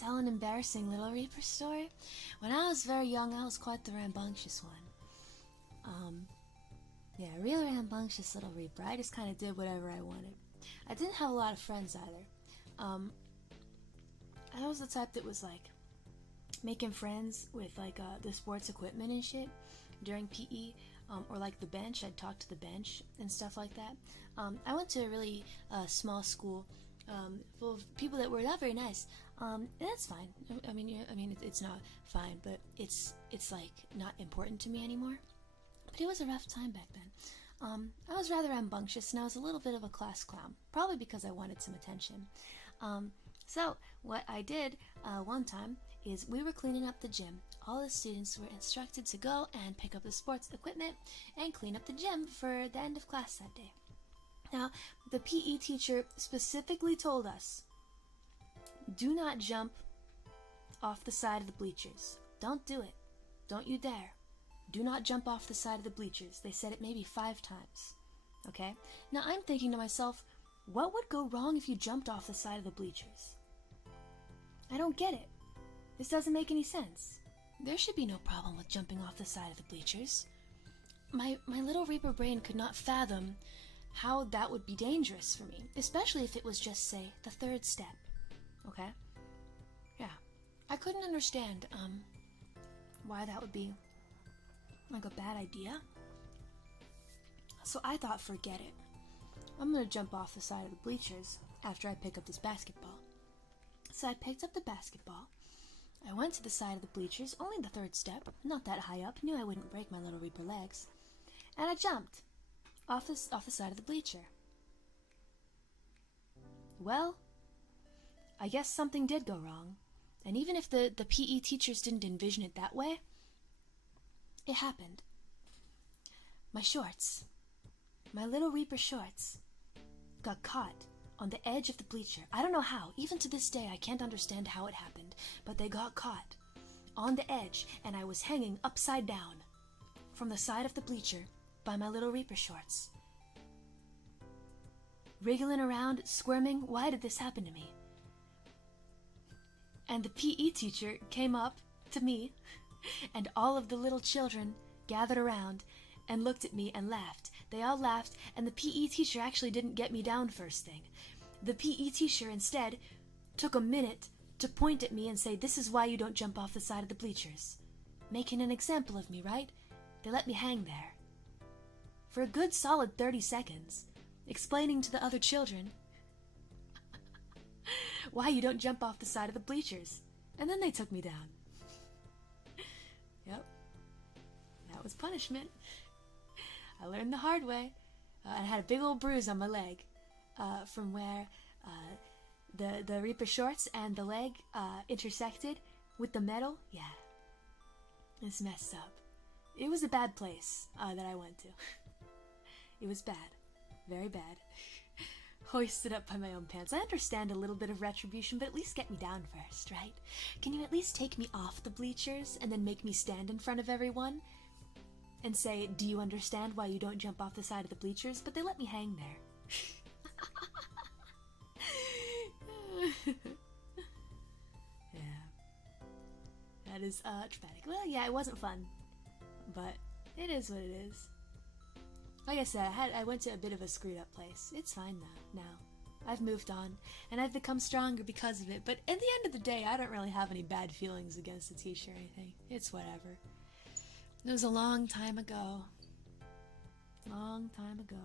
tell an embarrassing Little Reaper story? When I was very young, I was quite the rambunctious one. Yeah, a real rambunctious Little Reaper. I just kind of did whatever I wanted. I didn't have a lot of friends either. I was the type that was like making friends with like the sports equipment and shit during PE, or like the bench. I'd talk to the bench and stuff like that. I went to a really small school full of people that were not very nice. And that's fine. I mean, it's not fine, but it's like not important to me anymore. But it was a rough time back then. I was rather rambunctious, and I was a little bit of a class clown, probably because I wanted some attention. So what I did one time is we were cleaning up the gym. All the students were instructed to go and pick up the sports equipment and clean up the gym for the end of class that day. Now, the PE teacher specifically told us, do not jump off the side of the bleachers. Don't do it. Don't you dare. Do not jump off the side of the bleachers. They said it maybe 5 times. Okay? Now I'm thinking to myself, what would go wrong if you jumped off the side of the bleachers? I don't get it. This doesn't make any sense. There should be no problem with jumping off the side of the bleachers. My Little Reaper brain could not fathom how that would be dangerous for me, especially if it was just, say, the 3rd step. Okay? Yeah. I couldn't understand, why that would be like a bad idea. So I thought, forget it. I'm gonna jump off the side of the bleachers after I pick up this basketball. So I picked up the basketball. I went to the side of the bleachers, only the 3rd step, not that high up, knew I wouldn't break my Little Reaper legs. And I jumped off the side of the bleacher. Well, I guess something did go wrong. And even if the PE teachers didn't envision it that way, it happened. My shorts, my Little Reaper shorts, got caught on the edge of the bleacher. I don't know how. Even to this day, I can't understand how it happened. But they got caught on the edge, and I was hanging upside down from the side of the bleacher by my Little Reaper shorts. Wriggling around, squirming. Why did this happen to me? And the PE teacher came up to me, and all of the little children gathered around and looked at me and laughed. They all laughed, and the PE teacher actually didn't get me down first thing. The PE teacher instead took a minute to point at me and say, this is why you don't jump off the side of the bleachers. Making an example of me, right? They let me hang there for a good solid 30 seconds, explaining to the other children why you don't jump off the side of the bleachers. And then they took me down. Yep. That was punishment. I learned the hard way. I had a big old bruise on my leg from where the Reaper shorts and the leg intersected with the metal. Yeah. It's messed up. It was a bad place that I went to. It was bad. Very bad. Hoisted up by my own pants. I understand a little bit of retribution, but at least get me down first, right? Can you at least take me off the bleachers and then make me stand in front of everyone and say, do you understand why you don't jump off the side of the bleachers? But they let me hang there. Yeah. That is traumatic. Well, yeah, it wasn't fun, but it is what it is. Like I said, I went to a bit of a screwed up place. It's fine though, now. I've moved on, and I've become stronger because of it, but at the end of the day, I don't really have any bad feelings against the teacher or anything. It's whatever. It was a long time ago. Long time ago.